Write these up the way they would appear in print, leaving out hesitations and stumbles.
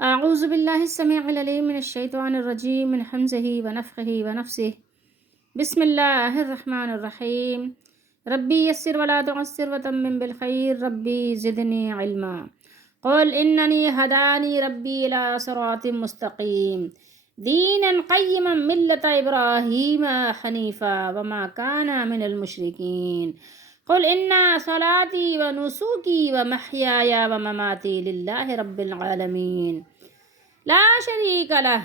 اعوذ باللہ السمیع العلیم من الشیطان الرجیم من حمزہ ونفخہ ونفسہ بسم اللہ الرحمن الرحیم ربی یسر ولا تعسر وتمم بالخیر ربی زدنی علما قل اننی ہدانی ربی الی صراط مستقیم دینا قیما ملت ابراہیم حنیفا وما کان من المشرکین قل ان صلاتی و نسوکی و محیای و مماتی للہ رب العالمین لا شریک لہ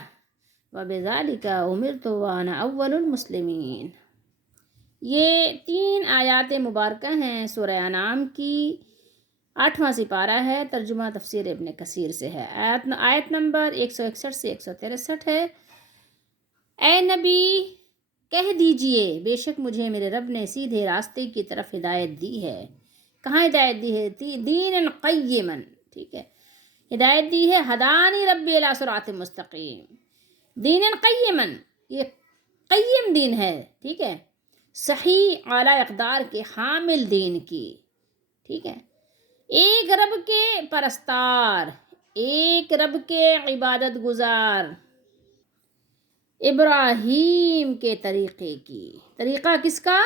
وبذالک امرت وانا اول المسلمین۔ یہ 3 آیات مبارکہ ہیں سورہ انعام کی، 8واں سپارہ ہے، ترجمہ تفسیر ابن کثیر سے ہے۔ آیت نمبر 161 سے 163 ہے۔ اے نبی کہہ دیجئے بے شک مجھے میرے رب نے سیدھے راستے کی طرف ہدایت دی ہے۔ کہاں ہدایت دی ہے؟ دین قیما، ٹھیک ہے، ہدایت دی ہے ہدانی ربی الی صراط مستقیم، دین قیما، یہ قیم دین ہے، ٹھیک ہے، صحیح اعلی اقدار کے حامل دین کی، ٹھیک ہے، ایک رب کے پرستار، ایک رب کے عبادت گزار، ابراہیم کے طریقے کی۔ طریقہ کس کا؟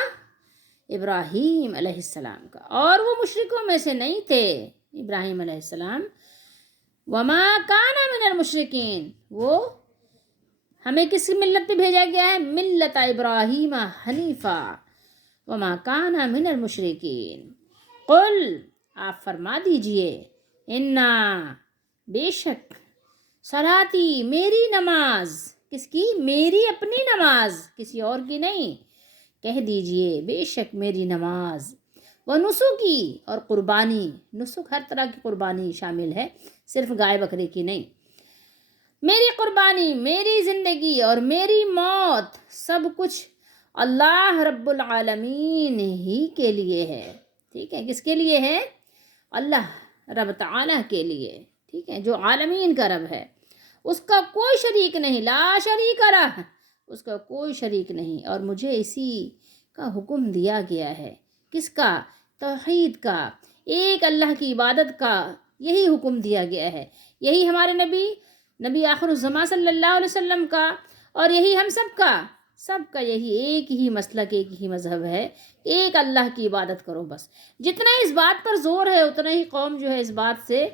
ابراہیم علیہ السلام کا، اور وہ مشرکوں میں سے نہیں تھے ابراہیم علیہ السلام۔ وما کان من المشرکین، وہ ہمیں کس ملت پہ بھیجا گیا ہے؟ ملت ابراہیم حنیفا وما کان من المشرکین۔ قل، آپ فرما دیجئے، انا، بے شک، صلاتی، میری نماز، کس کی؟ میری اپنی نماز، کسی اور کی نہیں۔ کہہ دیجئے بے شک میری نماز، وہ نسکی، اور قربانی، نسک ہر طرح کی قربانی شامل ہے، صرف گائے بکرے کی نہیں۔ میری قربانی، میری زندگی اور میری موت، سب کچھ اللہ رب العالمین ہی کے لیے ہے، ٹھیک ہے، کس کے لیے ہے؟ اللہ رب تعالیٰ کے لیے، ٹھیک ہے، جو عالمین کا رب ہے، اس کا کوئی شریک نہیں، لا شریک لہ، اس کا کوئی شریک نہیں، اور مجھے اسی کا حکم دیا گیا ہے۔ کس کا؟ توحید کا، ایک اللہ کی عبادت کا، یہی حکم دیا گیا ہے، یہی ہمارے نبی آخر الزماں صلی اللہ علیہ وسلم کا، اور یہی ہم سب کا یہی ایک ہی مسلک، ایک ہی مذہب ہے، ایک اللہ کی عبادت کرو بس۔ جتنا اس بات پر زور ہے اتنا ہی قوم جو ہے اس بات سے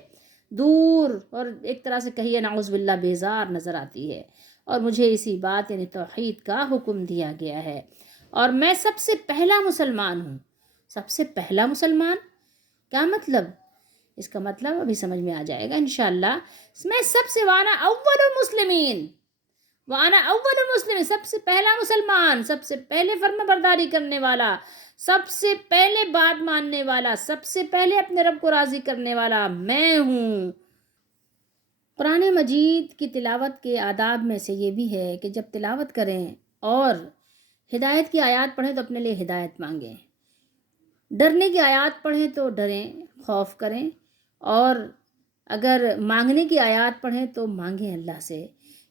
دور، اور ایک طرح سے کہیے نعوذ باللہ بیزار نظر آتی ہے، اور مجھے اسی بات یعنی توحید کا حکم دیا گیا ہے، اور میں سب سے پہلا مسلمان ہوں۔ سب سے پہلا مسلمان کیا مطلب؟ اس کا مطلب ابھی سمجھ میں آ جائے گا انشاءاللہ۔ میں سب سے، وانا اول المسلمین، وانا اول المسلمین، سب سے پہلا مسلمان، سب سے پہلے فرما برداری کرنے والا، سب سے پہلے بات ماننے والا، سب سے پہلے اپنے رب کو راضی کرنے والا میں ہوں۔ قرآن مجید کی تلاوت کے آداب میں سے یہ بھی ہے کہ جب تلاوت کریں اور ہدایت کی آیات پڑھیں تو اپنے لیے ہدایت مانگیں، ڈرنے کی آیات پڑھیں تو ڈریں، خوف کریں، اور اگر مانگنے کی آیات پڑھیں تو مانگیں اللہ سے۔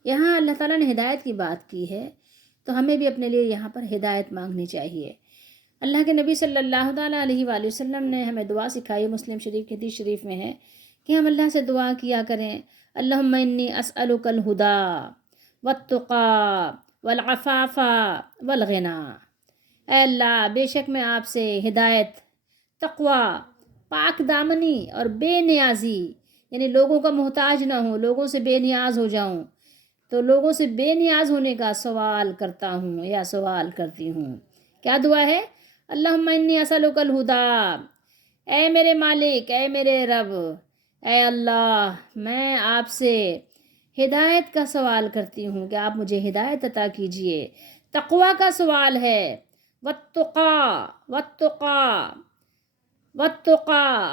یہاں اللہ تعالیٰ نے ہدایت کی بات کی ہے تو ہمیں بھی اپنے لیے یہاں پر ہدایت مانگنی چاہیے۔ اللہ کے نبی صلی اللہ تعالیٰ علیہ وآلہ وسلم نے ہمیں دعا سکھائی، مسلم شریف کی حدیث شریف میں ہے کہ ہم اللہ سے دعا کیا کریں، اللہم انی اسألک الہدی والتقی والعفاف والغنی۔ اے اللہ، بے شک میں آپ سے ہدایت، تقوی، پاک دامنی اور بے نیازی، یعنی لوگوں کا محتاج نہ ہوں، لوگوں سے بے نیاز ہو جاؤں، تو لوگوں سے بے نیاز ہونے کا سوال کرتا ہوں یا سوال کرتی ہوں۔ کیا دعا ہے؟ اللہم انی اسألک الہدی، اے میرے مالک، اے میرے رب، اے اللہ، میں آپ سے ہدایت کا سوال کرتی ہوں کہ آپ مجھے ہدایت عطا کیجئے۔ تقوی کا سوال ہے، والتقی،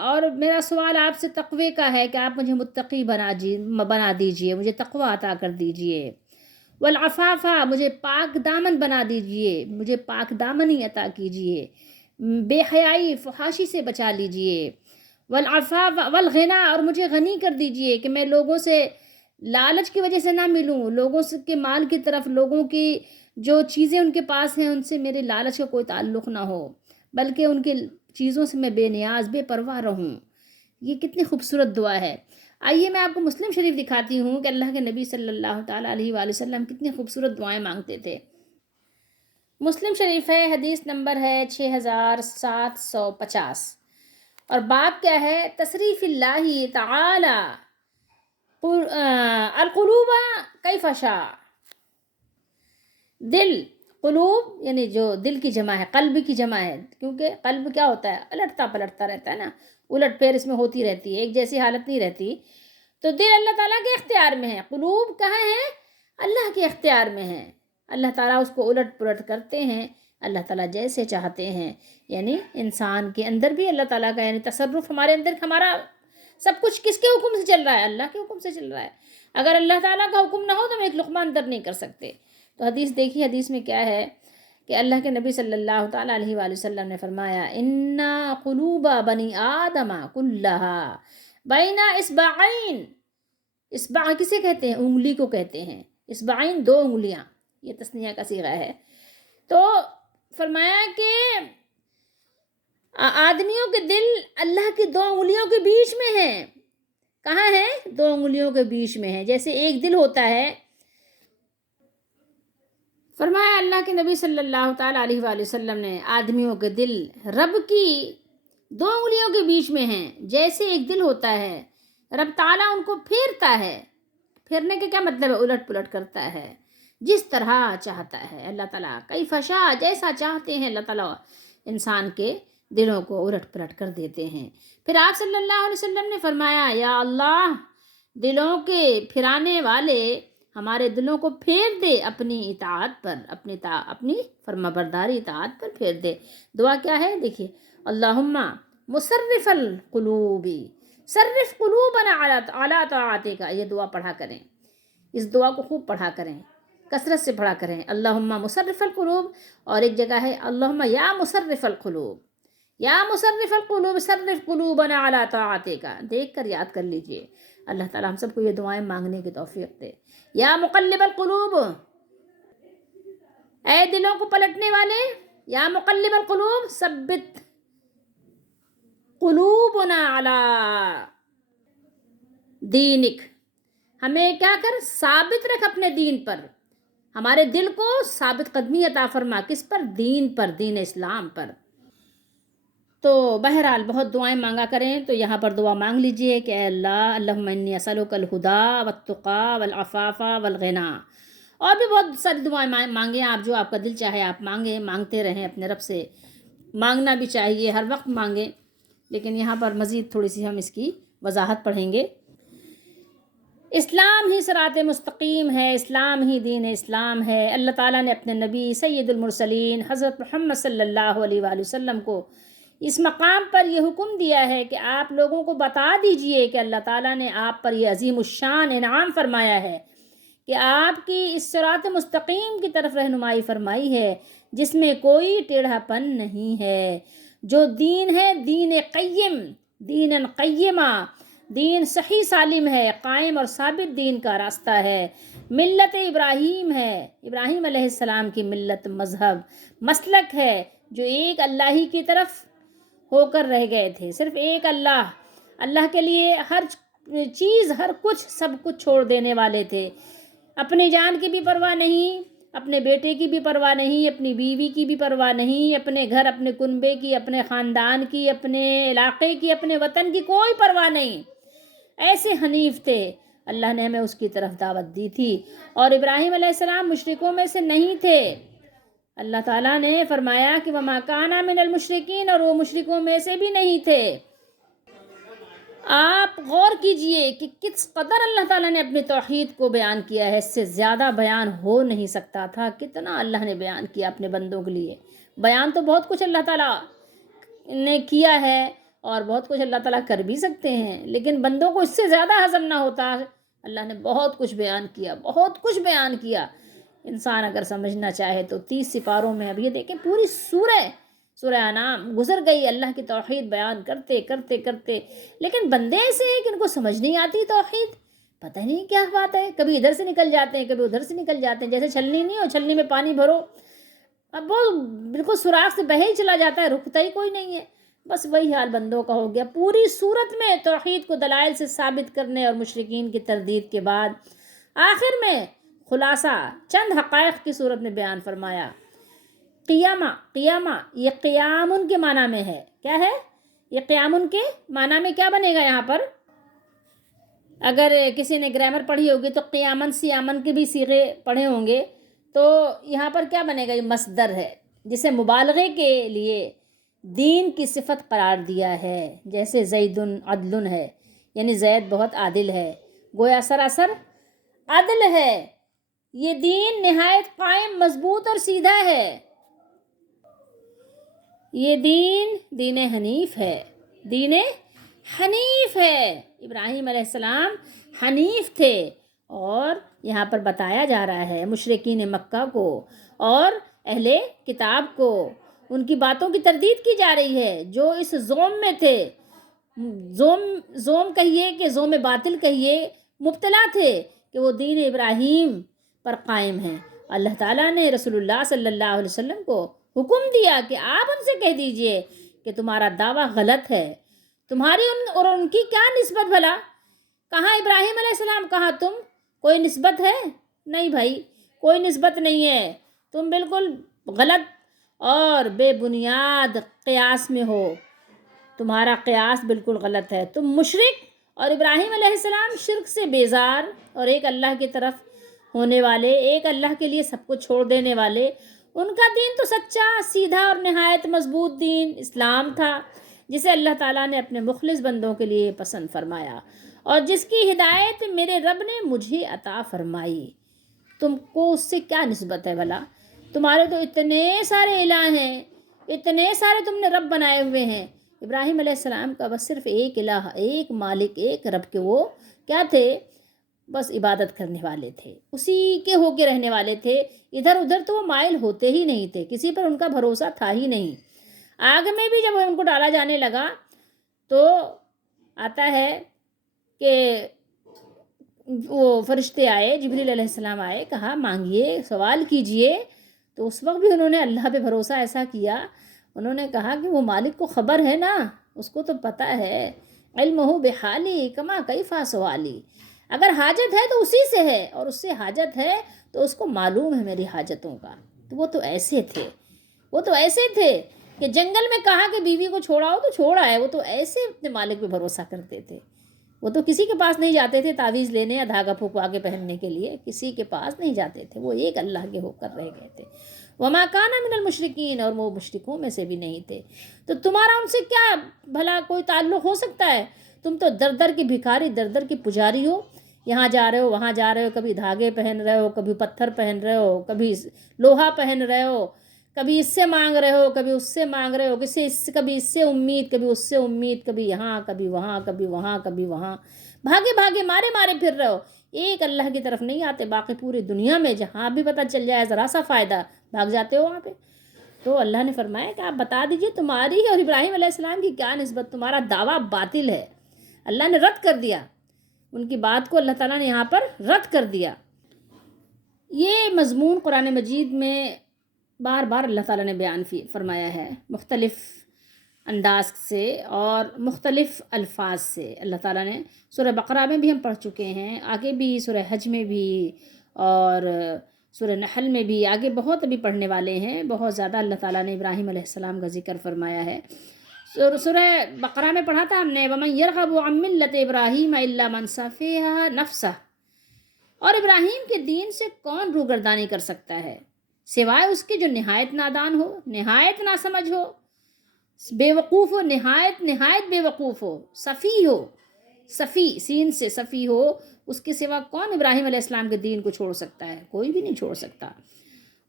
اور میرا سوال آپ سے تقوی کا ہے کہ آپ مجھے متقی بنا دیجئے، مجھے تقوی عطا کر دیجئے۔ والعفاف، مجھے پاک دامن بنا دیجئے، مجھے پاک دامنی عطا کیجئے، بے حیائی، فحاشی سے بچا لیجئے۔ والعفاف والغنا، اور مجھے غنی کر دیجئے کہ میں لوگوں سے لالچ کی وجہ سے نہ ملوں، لوگوں کے مال کی طرف، لوگوں کی جو چیزیں ان کے پاس ہیں ان سے میرے لالچ کا کوئی تعلق نہ ہو، بلکہ ان کی چیزوں سے میں بے نیاز، بے پرواہ رہوں۔ یہ کتنی خوبصورت دعا ہے۔ آئیے میں آپ کو مسلم شریف دکھاتی ہوں کہ اللہ کے نبی صلی اللہ تعالیٰ علیہ وآلہ وسلم کتنی خوبصورت دعائیں مانگتے تھے۔ مسلم شریف ہے، حدیث نمبر ہے 6750، اور باب کیا ہے؟ تصریف اللہ تعالی القلوب کیف شاء۔ دل، قلوب یعنی جو دل کی جمع ہے، قلب کی جمع ہے، کیونکہ قلب کیا ہوتا ہے؟ الٹتا پلٹتا رہتا ہے نا، الٹ پھیر اس میں ہوتی رہتی ہے، ایک جیسی حالت نہیں رہتی۔ تو دل اللہ تعالیٰ کے اختیار میں ہے، قلوب کہاں ہے؟ اللہ کے اختیار میں ہے۔ اللہ تعالیٰ اس کو الٹ پلٹ کرتے ہیں اللہ تعالیٰ جیسے چاہتے ہیں، یعنی انسان کے اندر بھی اللہ تعالیٰ کا یعنی تصرف، ہمارے اندر ہمارا سب کچھ کس کے حکم سے چل رہا ہے؟ اللہ کے حکم سے چل رہا ہے۔ اگر اللہ تعالیٰ کا حکم نہ ہو تو ہم ایک لقمہ اندر نہیں کر سکتے۔ تو حدیث دیکھیے، حدیث میں کیا ہے کہ اللہ کے نبی صلی اللہ تعالیٰ علیہ وآلہ وسلم نے فرمایا، اِنَّ قُلُوبَ بَنِي آدَمَ كُلَّهَا بَيْنَ اصبعین۔ اصبع کسے کہتے ہیں؟ انگلی کو کہتے ہیں۔ اصبعین دو انگلیاں، یہ تثنیہ کا صیغہ ہے۔ تو فرمایا کہ آدمیوں کے دل اللہ کی دو انگلیوں کے بیچ میں ہیں۔ کہاں ہے؟ دو انگلیوں کے بیچ میں ہے، جیسے ایک دل ہوتا ہے۔ فرمایا اللہ کے نبی صلی اللہ تعالیٰ علیہ وآلہ وسلم نے، آدمیوں کے دل رب کی دو انگلیوں کے بیچ میں ہیں، جیسے ایک دل ہوتا ہے۔ رب تعالیٰ ان کو پھیرتا ہے۔ پھیرنے کا کیا مطلب ہے؟ الٹ پلٹ کرتا ہے جس طرح چاہتا ہے اللہ تعالیٰ، کیف شاء، جیسا چاہتے ہیں اللہ تعالیٰ انسان کے دلوں کو الٹ پلٹ کر دیتے ہیں۔ پھر آپ صلی اللہ علیہ وسلم نے فرمایا، یا اللہ دلوں کے پھرانے والے، ہمارے دلوں کو پھیر دے اپنی اطاعت پر، اپنی فرما برداری اطاعت پر پھیر دے۔ دعا کیا ہے دیکھیے، اللہم مصرف القلوب صرف قلوبنا علی طاعتک، یہ دعا پڑھا کریں، اس دعا کو خوب پڑھا کریں، کثرت سے پڑھا کریں۔ اللہم مصرف القلوب، اور ایک جگہ ہے اللہم یا مصرف القلوب، یا مصرف القلوب صرف قلوبنا علی طاعتک، دیکھ کر یاد کر لیجئے۔ اللہ تعالیٰ ہم سب کو یہ دعائیں مانگنے کی توفیق دے۔ یا مقلب القلوب، اے دلوں کو پلٹنے والے، یا مقلب القلوب ثبت قلوبنا علی دینک، ہمیں کیا کر؟ ثابت رکھ اپنے دین پر، ہمارے دل کو ثابت قدمی عطا فرما، کس پر؟ دین پر، دین اسلام پر۔ تو بہرحال بہت دعائیں مانگا کریں۔ تو یہاں پر دعا مانگ لیجئے کہ اے اللہ، اللہم انی اسألک الہدی والتقی والعفاف والغنی، اور بھی بہت ساری دعائیں مانگیں آپ، جو آپ کا دل چاہے آپ مانگیں، مانگتے رہیں اپنے رب سے، مانگنا بھی چاہیے، ہر وقت مانگیں۔ لیکن یہاں پر مزید تھوڑی سی ہم اس کی وضاحت پڑھیں گے۔ اسلام ہی صراط مستقیم ہے، اسلام ہی دین اسلام ہے۔ اللہ تعالیٰ نے اپنے نبی سید المرسلین حضرت محمد صلی اللہ علیہ وآلہ وسلم کو اس مقام پر یہ حکم دیا ہے کہ آپ لوگوں کو بتا دیجئے کہ اللہ تعالیٰ نے آپ پر یہ عظیم الشان انعام فرمایا ہے کہ آپ کی اس صراط مستقیم کی طرف رہنمائی فرمائی ہے، جس میں کوئی ٹیڑھا پن نہیں ہے۔ جو دین ہے دین قیم، دین قیمہ، دین صحیح سالم ہے، قائم اور ثابت دین کا راستہ ہے۔ ملت ابراہیم ہے، ابراہیم علیہ السلام کی ملت، مذہب، مسلک ہے، جو ایک اللہ ہی کی طرف ہو کر رہ گئے تھے، صرف ایک اللہ، اللہ کے لیے ہر چیز، ہر کچھ، سب کچھ چھوڑ دینے والے تھے۔ اپنی جان کی بھی پرواہ نہیں، اپنے بیٹے کی بھی پرواہ نہیں، اپنی بیوی کی بھی پرواہ نہیں، اپنے گھر، اپنے کنبے کی، اپنے خاندان کی، اپنے علاقے کی، اپنے وطن کی کوئی پرواہ نہیں۔ ایسے حنیف تھے، اللہ نے ہمیں اس کی طرف دعوت دی تھی، اور ابراہیم علیہ السلام مشرکوں میں سے نہیں تھے۔ اللہ تعالیٰ نے فرمایا کہ وَمَا كَانَ مِنَ الْمُشْرِكِينَ، اور وہ مشرکوں میں سے بھی نہیں تھے۔ آپ غور کیجئے کہ کس قدر اللہ تعالیٰ نے اپنی توحید کو بیان کیا ہے، اس سے زیادہ بیان ہو نہیں سکتا تھا۔ کتنا اللہ نے بیان کیا اپنے بندوں کے لیے، بیان تو بہت کچھ اللہ تعالیٰ نے کیا ہے، اور بہت کچھ اللہ تعالیٰ کر بھی سکتے ہیں، لیکن بندوں کو اس سے زیادہ ہضم نہ ہوتا۔ اللہ نے بہت کچھ بیان کیا، بہت کچھ بیان کیا۔ انسان اگر سمجھنا چاہے تو 30 سپاروں میں، اب یہ دیکھیں پوری سورہ انعام گزر گئی اللہ کی توحید بیان کرتے کرتے کرتے، لیکن بندے ایسے ہیں کہ ان کو سمجھ نہیں آتی توحید، پتہ نہیں کیا بات ہے، کبھی ادھر سے نکل جاتے ہیں، کبھی ادھر سے نکل جاتے ہیں، جیسے چھلنی نہیں ہو، چھلنی میں پانی بھرو، اب وہ بالکل سوراخ سے بہہ ہی چلا جاتا ہے، رکتا ہی کوئی نہیں ہے۔ بس وہی حال بندوں کا ہو گیا. پوری صورت میں توحید کو دلائل سے ثابت کرنے اور مشرکین کی تردید کے بعد آخر میں خلاصہ چند حقائق کی صورت میں بیان فرمایا. قیامہ یہ قیامن کے معنی میں ہے. کیا ہے یہ؟ قیامن کے معنی میں کیا بنے گا یہاں پر؟ اگر کسی نے گرامر پڑھی ہوگی تو قیامن سیامن کے بھی صیغے پڑھے ہوں گے. تو یہاں پر کیا بنے گا؟ یہ مصدر ہے جسے مبالغے کے لیے دین کی صفت قرار دیا ہے. جیسے زید عدل ہے، یعنی زید بہت عادل ہے، گویا سراسر عدل ہے. یہ دین نہایت قائم، مضبوط اور سیدھا ہے. یہ دین حنیف ہے. دین حنیف ہے. ابراہیم علیہ السلام حنیف تھے. اور یہاں پر بتایا جا رہا ہے مشرکین مکہ کو اور اہل کتاب کو، ان کی باتوں کی تردید کی جا رہی ہے جو اس زوم میں تھے، زوم کہیے کہ زوم باطل کہیے، مبتلا تھے کہ وہ دین ابراہیم پر قائم ہیں. اللہ تعالیٰ نے رسول اللہ صلی اللہ علیہ وسلم کو حکم دیا کہ آپ ان سے کہہ دیجئے کہ تمہارا دعویٰ غلط ہے. تمہاری اور ان کی کیا نسبت بھلا؟ کہاں ابراہیم علیہ السلام، کہاں تم؟ کوئی نسبت ہے؟ نہیں بھائی، کوئی نسبت نہیں ہے. تم بالکل غلط اور بے بنیاد قیاس میں ہو. تمہارا قیاس بالکل غلط ہے. تم مشرک اور ابراہیم علیہ السلام شرک سے بیزار اور ایک اللہ کی طرف ہونے والے، ایک اللہ کے لیے سب کو چھوڑ دینے والے. ان کا دین تو سچا، سیدھا اور نہایت مضبوط دین اسلام تھا، جسے اللہ تعالیٰ نے اپنے مخلص بندوں کے لیے پسند فرمایا اور جس کی ہدایت میرے رب نے مجھے عطا فرمائی. تم کو اس سے کیا نسبت ہے بھلا؟ تمہارے تو اتنے سارے الہ ہیں، اتنے سارے تم نے رب بنائے ہوئے ہیں. ابراہیم علیہ السلام کا بس صرف ایک الہ، ایک مالک، ایک رب کے وہ کیا تھے؟ بس عبادت کرنے والے تھے، اسی کے ہو کے رہنے والے تھے. ادھر ادھر تو وہ مائل ہوتے ہی نہیں تھے، کسی پر ان کا بھروسہ تھا ہی نہیں. آگ میں بھی جب ان کو ڈالا جانے لگا تو آتا ہے کہ وہ فرشتے آئے، جبریل علیہ السلام آئے، کہا مانگیے، سوال کیجئے. تو اس وقت بھی انہوں نے اللہ پہ بھروسہ ایسا کیا، انہوں نے کہا کہ وہ مالک کو خبر ہے نا، اس کو تو پتہ ہے، علمہ بحالی کما کیفا سوالی. اگر حاجت ہے تو اسی سے ہے، اور اس سے حاجت ہے تو اس کو معلوم ہے میری حاجتوں کا. تو وہ تو ایسے تھے کہ جنگل میں کہا کہ بیوی کو چھوڑا ہو تو چھوڑا ہے. وہ تو ایسے اپنے مالک پہ بھروسہ کرتے تھے. وہ تو کسی کے پاس نہیں جاتے تھے تعویذ لینے یا دھاگا پھونکوا کے پہننے کے لیے، کسی کے پاس نہیں جاتے تھے. وہ ایک اللہ کے ہو کر رہ گئے تھے. وما کان من المشرکین، اور وہ مشرکوں میں سے بھی نہیں تھے. تو تمہارا ان سے کیا بھلا کوئی تعلق ہو سکتا ہے؟ تم تو در در کی بھکاری، در در کی پجاری ہو. یہاں جا رہے ہو، وہاں جا رہے ہو، کبھی دھاگے پہن رہے ہو، کبھی پتھر پہن رہے ہو، کبھی لوہا پہن رہے ہو، کبھی اس سے مانگ رہے ہو، کبھی اس سے مانگ رہے ہو، کبھی اس سے امید، کبھی اس سے امید، کبھی یہاں، کبھی وہاں، کبھی وہاں، کبھی وہاں، بھاگے مارے پھر رہے ہو. ایک اللہ کی طرف نہیں آتے. باقی پوری دنیا میں جہاں بھی پتہ چل جائے ذرا سا فائدہ، بھاگ جاتے ہو وہاں پہ. تو اللہ نے فرمایا کہ آپ بتا دیجئے تمہاری اور ابراہیم علیہ السلام کی کیا نسبت؟ تمہارا دعویٰ باطل ہے. اللہ نے رد کر دیا ان کی بات کو، اللہ تعالیٰ نے یہاں پر رد کر دیا. یہ مضمون قرآن مجید میں بار بار اللہ تعالیٰ نے بیان فرمایا ہے، مختلف انداز سے اور مختلف الفاظ سے. اللہ تعالیٰ نے سورہ بقرہ میں بھی ہم پڑھ چکے ہیں، آگے بھی سورہ حج میں بھی اور سورہ نحل میں بھی، آگے بہت ابھی پڑھنے والے ہیں. بہت زیادہ اللہ تعالیٰ نے ابراہیم علیہ السلام کا ذکر فرمایا ہے. سورہ بقرہ میں پڑھا تھا ہم نے، وَمَن يَرْغَبُ عَن مِّلَّةِ إِبْرَاهِيمَ إِلَّا مَن سَفِهَ نَفْسَهُ. اور ابراہیم کے دین سے کون روگردانی کر سکتا ہے سوائے اس کے جو نہایت نادان ہو، نہایت ناسمجھ ہو، بے وقوف ہو، نہایت بے وقوف ہو، صفی سین سے صفی ہو. اس کے سوا کون ابراہیم علیہ السلام کے دین کو چھوڑ سکتا ہے؟ کوئی بھی نہیں چھوڑ سکتا.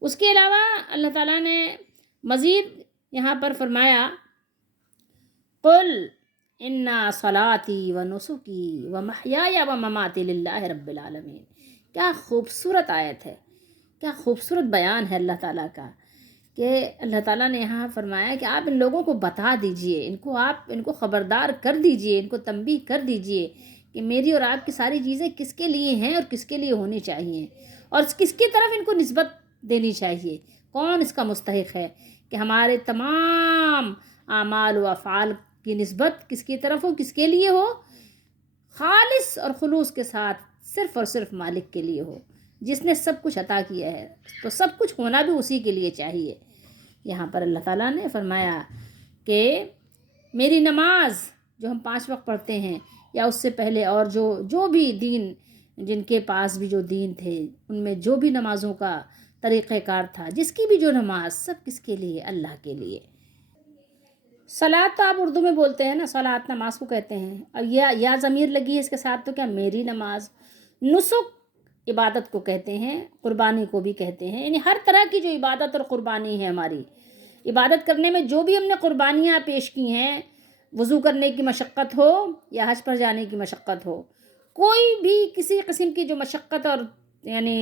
اس کے علاوہ اللہ تعالیٰ نے مزید یہاں پر فرمایا قل ان صلاتی و نسکی و محیای و مماتی للہ رب العالمین. کیا خوبصورت آیت ہے، کیا خوبصورت بیان ہے اللہ تعالیٰ کا کہ اللہ تعالیٰ نے یہاں فرمایا کہ آپ ان لوگوں کو بتا دیجئے، ان کو خبردار کر دیجئے، ان کو تنبیہ کر دیجئے کہ میری اور آپ کی ساری چیزیں کس کے لیے ہیں اور کس کے لیے ہونی چاہیے، اور کس کی طرف ان کو نسبت دینی چاہیے. کون اس کا مستحق ہے کہ ہمارے تمام اعمال و افعال کی نسبت کس کی طرف ہو، کس کے لیے ہو؟ خالص اور خلوص کے ساتھ صرف اور صرف مالک کے لیے ہو، جس نے سب کچھ عطا کیا ہے، تو سب کچھ ہونا بھی اسی کے لیے چاہیے۔ یہاں پر اللہ تعالیٰ نے فرمایا کہ میری نماز جو ہم 5 وقت پڑھتے ہیں یا اس سے پہلے اور جو بھی دین، جن کے پاس بھی جو دین تھے ان میں جو بھی نمازوں کا طریقہ کار تھا، جس کی بھی جو نماز، سب کس کے لیے؟ اللہ کے لیے۔ صلاۃ تو آپ اردو میں بولتے ہیں نا، صلاۃ نماز کو کہتے ہیں، اور یا ضمیر لگی ہے اس کے ساتھ، تو کیا میری نماز۔ نسک عبادت کو کہتے ہیں، قربانی کو بھی کہتے ہیں، یعنی ہر طرح کی جو عبادت اور قربانی ہے ہماری، عبادت کرنے میں جو بھی ہم نے قربانیاں پیش کی ہیں، وضو کرنے کی مشقت ہو یا حج پر جانے کی مشقت ہو، کوئی بھی کسی قسم کی جو مشقت اور یعنی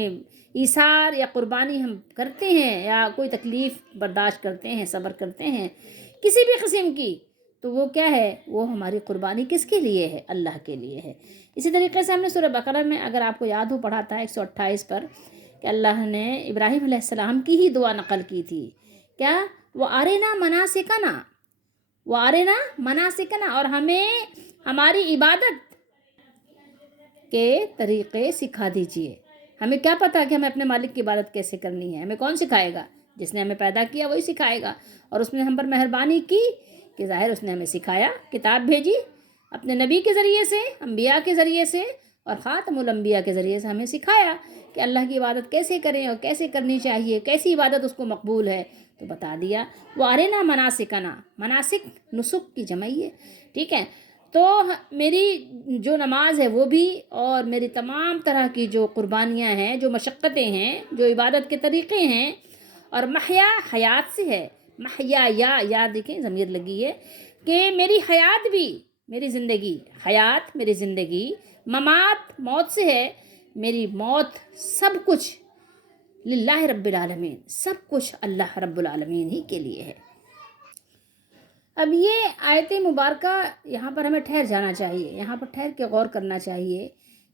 ایثار یا قربانی ہم کرتے ہیں یا کوئی تکلیف برداشت کرتے ہیں، صبر کرتے ہیں کسی بھی قسم کی، تو وہ کیا ہے؟ وہ ہماری قربانی کس کے لیے ہے؟ اللہ کے لیے ہے۔ اسی طریقے سے ہم نے سورہ بقرہ میں، اگر آپ کو یاد ہو، پڑھا تھا 128 پر کہ اللہ نے ابراہیم علیہ السلام کی ہی دعا نقل کی تھی، کیا؟ وَأَرِنَا مَنَاسِكَنَا، وَأَرِنَا مَنَاسِكَنَا، اور ہمیں ہماری عبادت کے طریقے سکھا دیجئے۔ ہمیں کیا پتہ کہ ہمیں اپنے مالک کی عبادت کیسے کرنی ہے؟ ہمیں کون سکھائے گا؟ جس نے ہمیں پیدا کیا وہی سکھائے گا، اور اس نے ہم پر مہربانی کی کہ ظاہر اس نے ہمیں سکھایا، کتاب بھیجی اپنے نبی کے ذریعے سے، انبیاء کے ذریعے سے، اور خاتم الانبیاء کے ذریعے سے ہمیں سکھایا کہ اللہ کی عبادت کیسے کریں اور کیسے کرنی چاہیے، کیسی عبادت اس کو مقبول ہے، تو بتا دیا۔ وَأَرِنَا مَنَاسِكَنَا، مناسک نسک کی جمع ہے، ٹھیک ہے؟ تو میری جو نماز ہے وہ بھی، اور میری تمام طرح کی جو قربانیاں ہیں، جو مشقتیں ہیں، جو عبادت کے طریقے ہیں، اور محیا حیات سے ہے، محیا یا دیکھیں ضمیر لگی ہے، کہ میری حیات بھی، میری زندگی، حیات میری زندگی، ممات موت سے ہے، میری موت، سب کچھ للہ رب العالمین، سب کچھ اللہ رب العالمین ہی کے لیے ہے۔ اب یہ آیت مبارکہ یہاں پر ہمیں ٹھہر جانا چاہیے، یہاں پر ٹھہر کے غور کرنا چاہیے،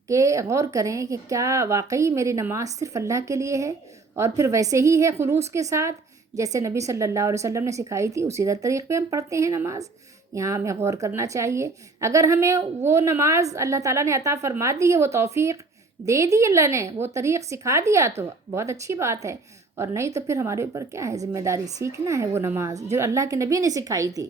کہ غور کریں کہ کیا واقعی میری نماز صرف اللہ کے لیے ہے، اور پھر ویسے ہی ہے خلوص کے ساتھ جیسے نبی صلی اللہ علیہ وسلم نے سکھائی تھی، اسی طریقے پہ ہم پڑھتے ہیں نماز؟ یہاں ہمیں غور کرنا چاہیے۔ اگر ہمیں وہ نماز اللہ تعالیٰ نے عطا فرما دی ہے، وہ توفیق دے دی اللہ نے، وہ طریق سکھا دیا، تو بہت اچھی بات ہے، اور نہیں تو پھر ہمارے اوپر کیا ہے؟ ذمہ داری سیکھنا ہے وہ نماز جو اللہ کے نبی نے سکھائی تھی،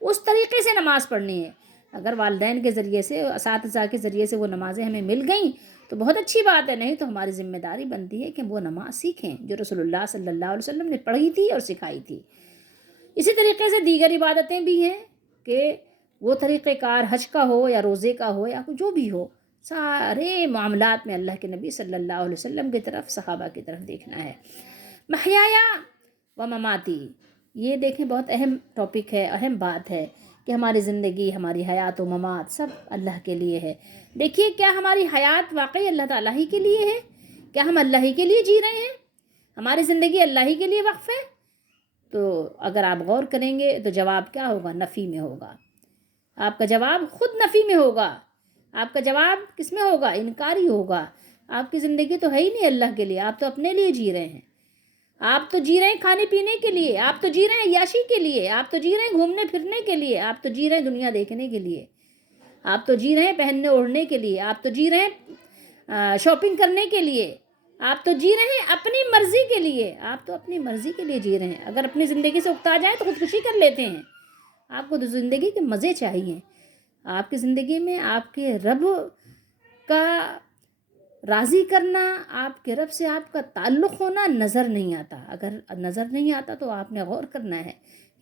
اس طریقے سے نماز پڑھنی ہے۔ اگر والدین کے ذریعے سے، اساتذہ کے ذریعے سے وہ نمازیں ہمیں مل گئیں تو بہت اچھی بات ہے، نہیں تو ہماری ذمہ داری بنتی ہے کہ وہ نماز سیکھیں جو رسول اللہ صلی اللہ علیہ وسلم نے پڑھی تھی اور سکھائی تھی۔ اسی طریقے سے دیگر عبادتیں بھی ہیں کہ وہ طریقہ کار حج کا ہو یا روزے کا ہو یا جو بھی ہو، سارے معاملات میں اللہ کے نبی صلی اللہ علیہ وسلم کی طرف، صحابہ کی طرف دیکھنا ہے۔ محیایا و مماتی، یہ دیکھیں بہت اہم ٹاپک ہے، اہم بات ہے کہ ہماری زندگی، ہماری حیات و ممات سب اللہ کے لیے ہے۔ دیکھیے، کیا ہماری حیات واقعی اللہ تعالیٰ ہی کے لیے ہے؟ کیا ہم اللہ ہی کے لیے جی رہے ہیں؟ ہماری زندگی اللہ ہی کے لیے وقف ہے؟ تو اگر آپ غور کریں گے تو جواب کیا ہوگا؟ نفی میں ہوگا۔ آپ کا جواب خود نفی میں ہوگا، آپ کا جواب کس میں ہوگا؟ انکاری ہوگا۔ آپ کی زندگی تو ہے ہی نہیں اللہ کے لیے، آپ تو اپنے لیے جی رہے ہیں، آپ تو جی رہے ہیں کھانے پینے کے لیے، آپ تو جی رہے ہیں عیاشی کے لیے، آپ تو جی رہے ہیں گھومنے پھرنے کے لیے، آپ تو جی رہے ہیں دنیا دیکھنے کے لیے، آپ تو جی رہے ہیں پہننے اوڑھنے کے لیے، آپ تو جی رہے ہیں شاپنگ کرنے کے لیے، آپ تو جی رہے ہیں اپنی مرضی کے لیے، آپ تو اپنی مرضی کے لیے جی رہے ہیں۔ اگر اپنی زندگی سے اکتا جائیں تو خودکشی کر لیتے ہیں۔ آپ کو زندگی کے مزے چاہیے، آپ کی زندگی میں آپ کے رب کا راضی کرنا، آپ کے رب سے آپ کا تعلق ہونا نظر نہیں آتا۔ اگر نظر نہیں آتا تو آپ نے غور کرنا ہے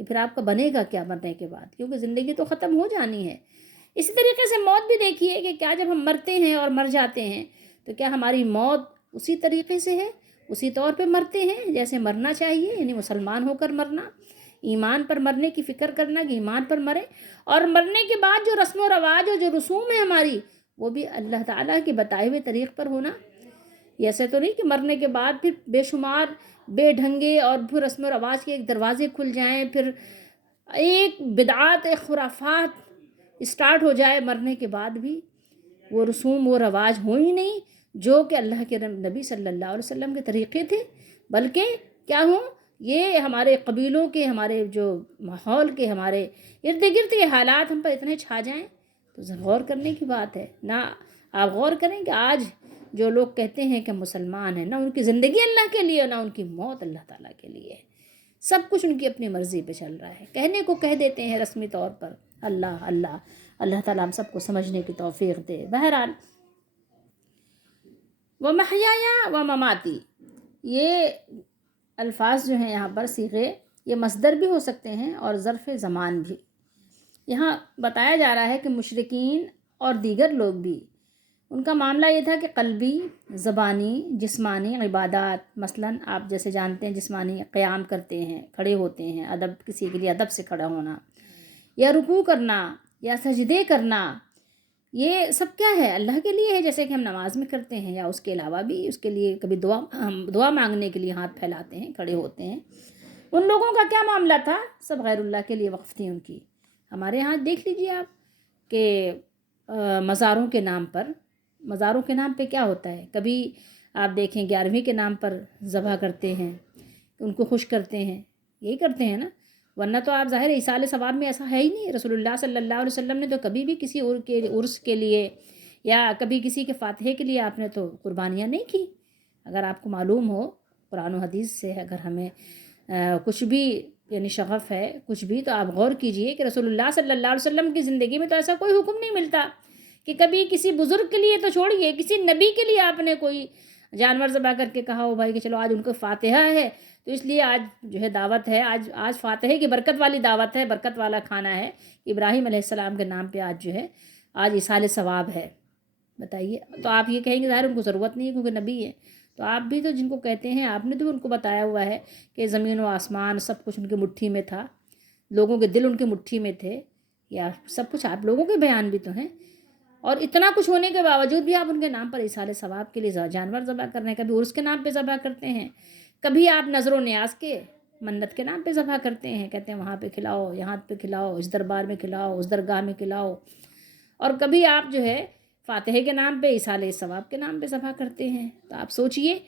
کہ پھر آپ کا بنے گا کیا مرنے کے بعد، کیونکہ زندگی تو ختم ہو جانی ہے۔ اسی طریقے سے موت بھی دیکھیے کہ کیا جب ہم مرتے ہیں اور مر جاتے ہیں تو کیا ہماری موت اسی طریقے سے ہے، اسی طور پہ مرتے ہیں جیسے مرنا چاہیے، یعنی مسلمان ہو کر مرنا، ایمان پر مرنے کی فکر کرنا کہ ایمان پر مریں، اور مرنے کے بعد جو رسم و رواج اور جو رسوم ہے ہماری، وہ بھی اللہ تعالیٰ کے بتائے ہوئے طریق پر ہونا۔ ایسے تو نہیں کہ مرنے کے بعد پھر بے شمار بے ڈھنگے اور پھر رسم و رواج کے ایک دروازے کھل جائیں، پھر ایک بدعات، ایک خرافات اسٹارٹ ہو جائے، مرنے کے بعد بھی وہ رسوم و رواج ہوں ہی نہیں جو کہ اللہ کے نبی صلی اللہ علیہ وسلم کے طریقے تھے، بلکہ کیا ہوں یہ ہمارے قبیلوں کے، ہمارے جو ماحول کے، ہمارے ارد گرد کے حالات ہم پر اتنے چھا جائیں تو غور کرنے کی بات ہے نا۔ آپ غور کریں کہ آج جو لوگ کہتے ہیں کہ مسلمان ہیں، نہ ان کی زندگی اللہ کے لیے، نہ ان کی موت اللہ تعالیٰ کے لیے ہے، سب کچھ ان کی اپنی مرضی پہ چل رہا ہے، کہنے کو کہہ دیتے ہیں رسمی طور پر اللہ اللہ۔ اللہ تعالیٰ ہم سب کو سمجھنے کی توفیق دے۔ بہرحال وَمَحْيَايَ وَمَمَاتِي، یہ الفاظ جو ہیں یہاں پر صیغے، یہ مصدر بھی ہو سکتے ہیں اور ظرف زمان بھی۔ یہاں بتایا جا رہا ہے کہ مشرکین اور دیگر لوگ بھی، ان کا معاملہ یہ تھا کہ قلبی، زبانی، جسمانی عبادات، مثلاً آپ جیسے جانتے ہیں جسمانی قیام کرتے ہیں، کھڑے ہوتے ہیں، ادب، کسی کے لیے ادب سے کھڑا ہونا، یا رکوع کرنا، یا سجدے کرنا، یہ سب کیا ہے؟ اللہ کے لیے ہے، جیسے کہ ہم نماز میں کرتے ہیں، یا اس کے علاوہ بھی اس کے لیے کبھی دعا مانگنے کے لیے ہاتھ پھیلاتے ہیں، کھڑے ہوتے ہیں۔ ان لوگوں کا کیا معاملہ تھا؟ سب غیر اللہ کے لیے وقف تھی ان کی۔ ہمارے ہاں دیکھ لیجیے آپ کہ مزاروں کے نام پہ کیا ہوتا ہے؟ کبھی آپ دیکھیں 11ویں کے نام پر ذبح کرتے ہیں، ان کو خوش کرتے ہیں، یہی کرتے ہیں نا، ورنہ تو آپ ظاہر ایصال ثواب میں ایسا ہے ہی نہیں۔ رسول اللہ صلی اللہ علیہ وسلم نے تو کبھی بھی کسی عرس کے لیے یا کبھی کسی کے فاتحے کے لیے آپ نے تو قربانیاں نہیں کی۔ اگر آپ کو معلوم ہو قرآن و حدیث سے، اگر ہمیں کچھ بھی یعنی شغف ہے کچھ بھی، تو آپ غور کیجئے کہ رسول اللہ صلی اللہ علیہ وسلم کی زندگی میں تو ایسا کوئی حکم نہیں ملتا کہ کبھی کسی بزرگ کے لیے تو چھوڑیے، کسی نبی کے لیے آپ نے کوئی جانور ذبح کر کے کہا ہو بھائی کہ چلو آج ان کو فاتحہ ہے تو اس لیے آج جو ہے دعوت ہے، آج فاتحے کی برکت والی دعوت ہے، برکت والا کھانا ہے، ابراہیم علیہ السلام کے نام پہ آج جو ہے آج ایصال ثواب ہے۔ بتائیے، تو آپ یہ کہیں گے ظاہر ان کو ضرورت نہیں ہے کیونکہ نبی ہے، تو آپ بھی تو جن کو کہتے ہیں، آپ نے تو ان کو بتایا ہوا ہے کہ زمین و آسمان سب کچھ ان کی مٹھی میں تھا، لوگوں کے دل ان کی مٹھی میں تھے، یا سب کچھ آپ لوگوں کے بیان بھی تو ہیں، اور اتنا کچھ ہونے کے باوجود بھی آپ ان کے نام پر ایصال ثواب کے لیے جانور ذبح کر رہے ہیں، کبھی عرس کے نام پہ ذبح کرتے ہیں، کبھی آپ نظر و نیاز کے منت کے نام پہ ذبح کرتے ہیں، کہتے ہیں وہاں پہ کھلاؤ، یہاں پہ کھلاؤ، اس دربار میں کھلاؤ، اس درگاہ میں کھلاؤ، اور کبھی آپ جو ہے فاتحے کے نام پہ، ایصال ثواب کے نام پہ ذبح کرتے ہیں۔ تو آپ سوچئے،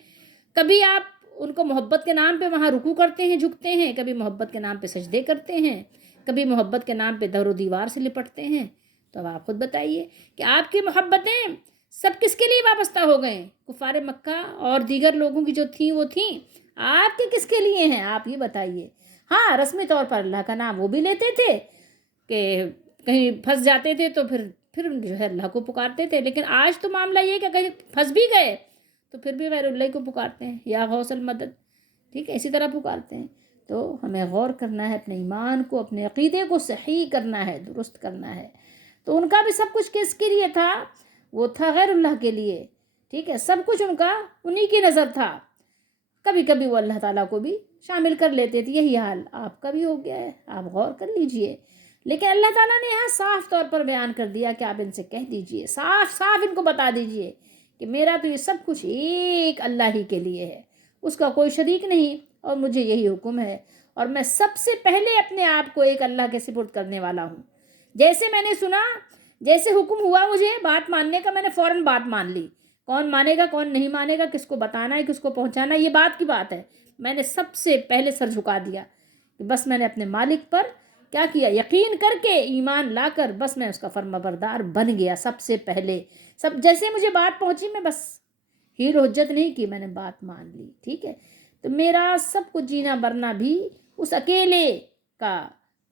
کبھی آپ ان کو محبت کے نام پہ وہاں رکوع کرتے ہیں، جھکتے ہیں، کبھی محبت کے نام پہ سجدے کرتے ہیں، کبھی محبت کے نام پہ در و دیوار سے لپٹتے ہیں۔ تو اب آپ خود بتائیے کہ آپ کی محبتیں سب کس کے لیے وابستہ ہو گئے؟ کفار مکہ اور دیگر لوگوں کی جو تھیں وہ تھیں، آپ کے کس کے لیے ہیں؟ آپ یہ بتائیے۔ ہاں، رسمی طور پر اللہ کا نام وہ بھی لیتے تھے کہ کہیں پھنس جاتے تھے تو پھر جو ہے اللہ کو پکارتے تھے، لیکن آج تو معاملہ یہ ہے کہ کہیں پھنس بھی گئے تو پھر بھی غیر اللہ کو پکارتے ہیں، یا غوث المدد، ٹھیک ہے، اسی طرح پکارتے ہیں۔ تو ہمیں غور کرنا ہے، اپنے ایمان کو، اپنے عقیدے کو صحیح کرنا ہے، درست کرنا ہے۔ تو ان کا بھی سب کچھ کس کے لیے تھا؟ وہ تھا غیر اللہ کے لیے، ٹھیک ہے، سب کچھ ان کا انہی کی نظر تھا۔ کبھی کبھی وہ اللہ تعالیٰ کو بھی شامل کر لیتے تھے، یہی حال آپ کا بھی ہو گیا ہے، آپ غور کر لیجئے۔ لیکن اللہ تعالیٰ نے یہاں صاف طور پر بیان کر دیا کہ آپ ان سے کہہ دیجئے، صاف صاف ان کو بتا دیجئے کہ میرا تو یہ سب کچھ ایک اللہ ہی کے لیے ہے، اس کا کوئی شریک نہیں، اور مجھے یہی حکم ہے، اور میں سب سے پہلے اپنے آپ کو ایک اللہ کے سپرد کرنے والا ہوں۔ جیسے میں نے سنا، جیسے حکم ہوا مجھے بات ماننے کا، میں نے فوراً بات مان لی۔ کون مانے گا کون نہیں مانے گا، کس کو بتانا ہے کس کو پہنچانا ہے، یہ بات کی بات ہے، میں نے سب سے پہلے سر جھکا دیا کہ بس میں نے اپنے مالک پر کیا کیا، یقین کر کے، ایمان لا کر، بس میں اس کا فرما بردار بن گیا سب سے پہلے۔ جیسے مجھے بات پہنچی میں بس ہیل و حجت نہیں کی، میں نے بات مان لی، ٹھیک ہے۔ تو میرا سب کچھ جینا مرنا بھی اس اکیلے کا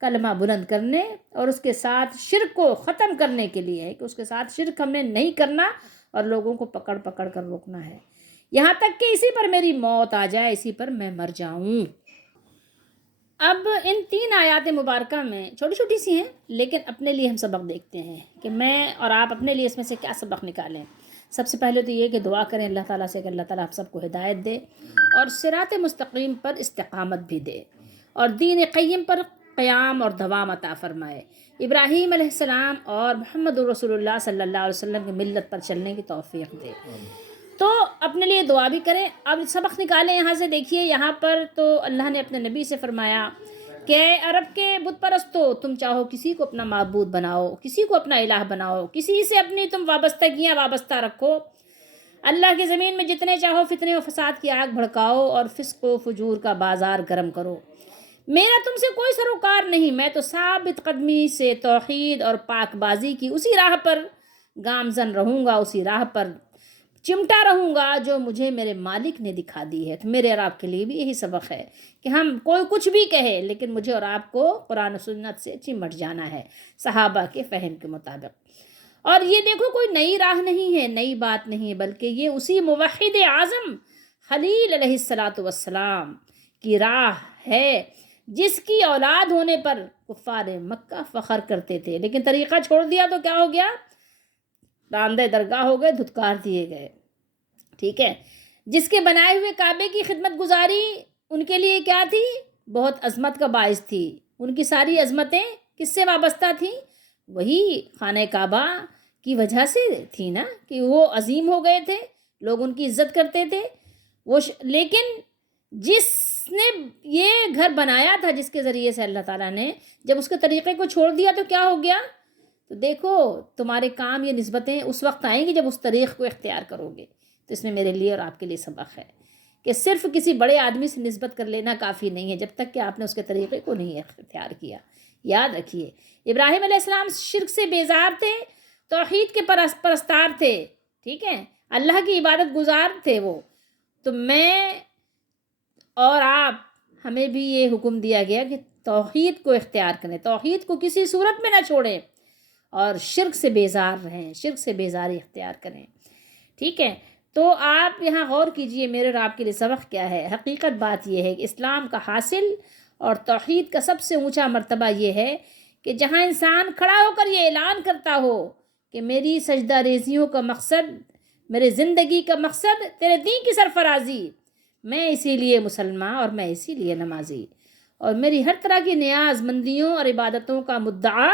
کلمہ بلند کرنے اور اس کے ساتھ شرک کو ختم کرنے کے لیے ہے، کہ اس کے ساتھ شرک ہم نے نہیں کرنا اور لوگوں کو پکڑ پکڑ کر روکنا ہے، یہاں تک کہ اسی پر میری موت آ جائے، اسی پر میں مر جاؤں۔ اب ان 3 آیات مبارکہ میں چھوٹی چھوٹی سی ہیں، لیکن اپنے لیے ہم سبق دیکھتے ہیں کہ میں اور آپ اپنے لیے اس میں سے کیا سبق نکالیں۔ سب سے پہلے تو یہ کہ دعا کریں اللہ تعالیٰ سے کہ اللہ تعالیٰ آپ سب کو ہدایت دے اور صراط مستقیم پر استقامت بھی دے اور دین قیم پر قیام اور دوام عطا فرمائے، ابراہیم علیہ السلام اور محمد رسول اللہ صلی اللہ علیہ وسلم کی ملت پر چلنے کی توفیق دے۔ تو اپنے لیے دعا بھی کریں۔ اب سبق نکالیں یہاں سے، دیکھیے یہاں پر تو اللہ نے اپنے نبی سے فرمایا کہ اے عرب کے بت پرستو، تم چاہو کسی کو اپنا معبود بناؤ، کسی کو اپنا الہ بناؤ، کسی سے اپنی تم وابستگیاں وابستہ رکھو، اللہ کی زمین میں جتنے چاہو فتنے و فساد کی آگ بھڑکاؤ اور فسق و فجور کا بازار گرم کرو، میرا تم سے کوئی سروکار نہیں، میں تو ثابت قدمی سے توحید اور پاک بازی کی اسی راہ پر گامزن رہوں گا، اسی راہ پر چمٹا رہوں گا جو مجھے میرے مالک نے دکھا دی ہے۔ تو میرے اور آپ کے لیے بھی یہی سبق ہے کہ ہم کوئی کچھ بھی کہے لیکن مجھے اور آپ کو قرآن و سنت سے چمٹ جانا ہے صحابہ کے فہم کے مطابق۔ اور یہ دیکھو کوئی نئی راہ نہیں ہے، نئی بات نہیں ہے، بلکہ یہ اسی موحد اعظم خلیل علیہ السلام کی راہ ہے جس کی اولاد ہونے پر کفار مکہ فخر کرتے تھے، لیکن طریقہ چھوڑ دیا تو کیا ہو گیا؟ راندہ درگاہ ہو گئے، دھتکار دیے گئے۔ ٹھیک ہے، جس کے بنائے ہوئے کعبے کی خدمت گزاری ان کے لیے کیا تھی؟ بہت عظمت کا باعث تھی۔ ان کی ساری عظمتیں کس سے وابستہ تھیں؟ وہی خانہ کعبہ کی وجہ سے تھی نا، کہ وہ عظیم ہو گئے تھے، لوگ ان کی عزت کرتے تھے۔ لیکن جس نے یہ گھر بنایا تھا، جس کے ذریعے سے اللہ تعالیٰ نے جب اس کے طریقے کو چھوڑ دیا تو کیا ہو گیا؟ تو دیکھو تمہارے کام یہ نسبتیں اس وقت آئیں گی جب اس طریق کو اختیار کرو گے۔ تو اس میں میرے لیے اور آپ کے لیے سبق ہے کہ صرف کسی بڑے آدمی سے نسبت کر لینا کافی نہیں ہے جب تک کہ آپ نے اس کے طریقے کو نہیں اختیار کیا۔ یاد رکھیے ابراہیم علیہ السلام شرک سے بیزار تھے، توحید کے پرستار تھے، ٹھیک ہے، اللہ کی عبادت گزار تھے وہ۔ تو میں اور آپ، ہمیں بھی یہ حکم دیا گیا کہ توحید کو اختیار کریں، توحید کو کسی صورت میں نہ چھوڑیں اور شرک سے بیزار رہیں، شرک سے بیزاری اختیار کریں۔ ٹھیک ہے، تو آپ یہاں غور کیجئے میرے اور آپ کے لیے سبق کیا ہے۔ حقیقت بات یہ ہے کہ اسلام کا حاصل اور توحید کا سب سے اونچا مرتبہ یہ ہے کہ جہاں انسان کھڑا ہو کر یہ اعلان کرتا ہو کہ میری سجدہ ریزیوں کا مقصد، میرے زندگی کا مقصد تیرے دین کی سرفرازی، میں اسی لیے مسلمان اور میں اسی لیے نمازی، اور میری ہر طرح کی نیاز مندیوں اور عبادتوں کا مدعا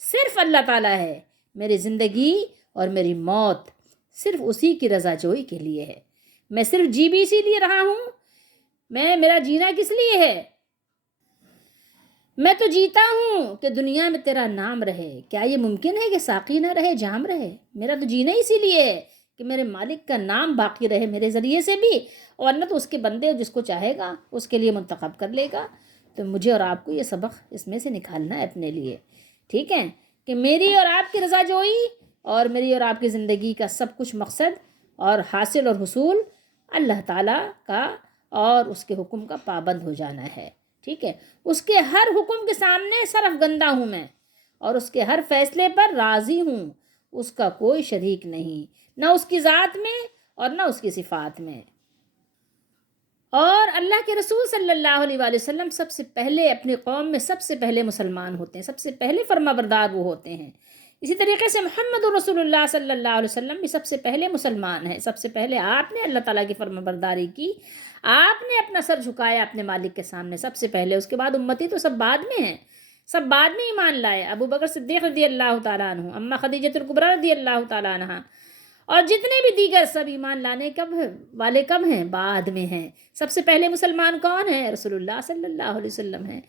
صرف اللہ تعالیٰ ہے، میری زندگی اور میری موت صرف اسی کی رضا جوئی کے لیے ہے، میں صرف جی بھی اسی لیے رہا ہوں، میرا جینا کس لیے ہے؟ میں تو جیتا ہوں کہ دنیا میں تیرا نام رہے۔ کیا یہ ممکن ہے کہ ساقی نہ رہے، جام رہے؟ میرا تو جینا اسی لیے ہے کہ میرے مالک کا نام باقی رہے میرے ذریعے سے بھی، اور نہ تو اس کے بندے جس کو چاہے گا اس کے لیے منتخب کر لے گا۔ تو مجھے اور آپ کو یہ سبق اس میں سے نکالنا ہے اپنے لیے، ٹھیک ہے، کہ میری اور آپ کی رضا جوئی اور میری اور آپ کی زندگی کا سب کچھ مقصد اور حاصل اور حصول اللہ تعالیٰ کا اور اس کے حکم کا پابند ہو جانا ہے، ٹھیک ہے، اس کے ہر حکم کے سامنے سر افگندہ ہوں میں، اور اس کے ہر فیصلے پر راضی ہوں، اس کا کوئی شریک نہیں، نہ اس کی ذات میں اور نہ اس کی صفات میں۔ اور اللہ کے رسول صلی اللہ علیہ وآلہ وسلم سب سے پہلے اپنی قوم میں سب سے پہلے مسلمان ہوتے ہیں، سب سے پہلے فرما بردار وہ ہوتے ہیں۔ اسی طریقے سے محمد رسول اللہ صلی اللہ علیہ وسلم بھی سب سے پہلے مسلمان ہیں، سب سے پہلے آپ نے اللہ تعالیٰ کی فرما برداری کی، آپ نے اپنا سر جھکایا اپنے مالک کے سامنے سب سے پہلے، اس کے بعد امتی تو سب بعد میں ہیں، سب بعد میں ایمان لائے، ابو بکر صدیق رضی اللہ تعالیٰ عنہ، اماں خدیجہ الکبریٰ رضی اللہ تعالیٰ عنہ، اور جتنے بھی دیگر سب ایمان لانے والے کب ہیں؟ بعد میں ہیں۔ سب سے پہلے مسلمان کون ہیں؟ رسول اللہ صلی اللہ علیہ وسلم ہیں۔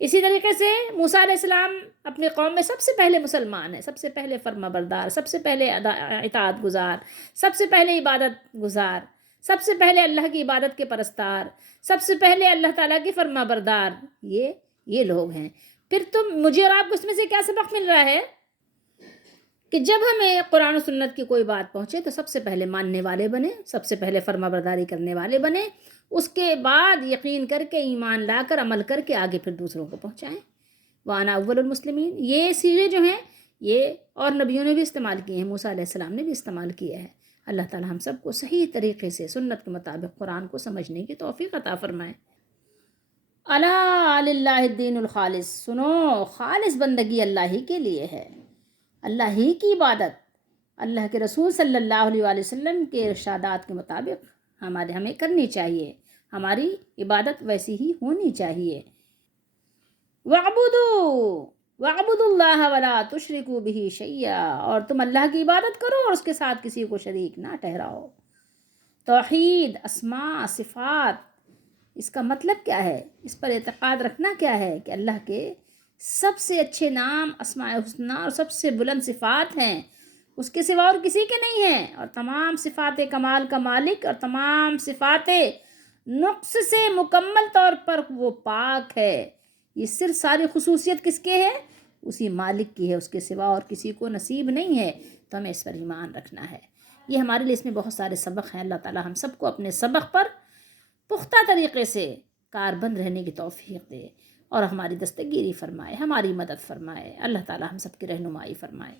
اسی طریقے سے موسیٰ علیہ السلام اپنی قوم میں سب سے پہلے مسلمان ہیں، سب سے پہلے فرما بردار، سب سے پہلے اطاعت گزار، سب سے پہلے عبادت گزار، سب سے پہلے اللہ کی عبادت کے پرستار، سب سے پہلے اللہ تعالیٰ کی فرما بردار، یہ لوگ ہیں۔ پھر تم مجھے اور آپ کو اس میں سے کیا سبق مل رہا ہے کہ جب ہمیں قرآن و سنت کی کوئی بات پہنچے تو سب سے پہلے ماننے والے بنے، سب سے پہلے فرما برداری کرنے والے بنے، اس کے بعد یقین کر کے ایمان لا کر عمل کر کے آگے پھر دوسروں کو پہنچائیں۔ وَأَنَا أَوَّلُ الْمُسْلِمِينَ، یہ سیرے جو ہیں یہ اور نبیوں نے بھی استعمال کیے ہیں، موسیٰ علیہ السلام نے بھی استعمال کیا ہے۔ اللہ تعالی ہم سب کو صحیح طریقے سے سنت کے مطابق قرآن کو سمجھنے کی توفیق عطا فرمائے۔ الا للہ الدین الخالص، سنو خالص بندگی اللہ ہی کے لیے ہے، اللہ ہی کی عبادت اللہ کے رسول صلی اللہ علیہ وآلہ وسلم کے ارشادات کے مطابق ہمیں کرنی چاہیے، ہماری عبادت ویسی ہی ہونی چاہیے۔ وَاعْبُدُوا اللَّهَ وَلَا تُشْرِكُوا بِهِ شَيْئًا، اور تم اللہ کی عبادت کرو اور اس کے ساتھ کسی کو شریک نہ ٹھہراؤ۔ توحید، اسماء، صفات، اس کا مطلب کیا ہے؟ اس پر اعتقاد رکھنا کیا ہے کہ اللہ کے سب سے اچھے نام اسماء حسنہ اور سب سے بلند صفات ہیں، اس کے سوا اور کسی کے نہیں ہیں، اور تمام صفات کمال کا مالک اور تمام صفات نقص سے مکمل طور پر وہ پاک ہے۔ یہ صرف ساری خصوصیت کس کے ہے؟ اسی مالک کی ہے، اس کے سوا اور کسی کو نصیب نہیں ہے، تو ہمیں اس پر ایمان رکھنا ہے۔ یہ ہمارے لیے اس میں بہت سارے سبق ہیں۔ اللہ تعالی ہم سب کو اپنے سبق پر پختہ طریقے سے کاربند رہنے کی توفیق دے اور ہماری دستگیری فرمائے، ہماری مدد فرمائے۔ اللہ تعالی ہم سب کی رہنمائی فرمائے۔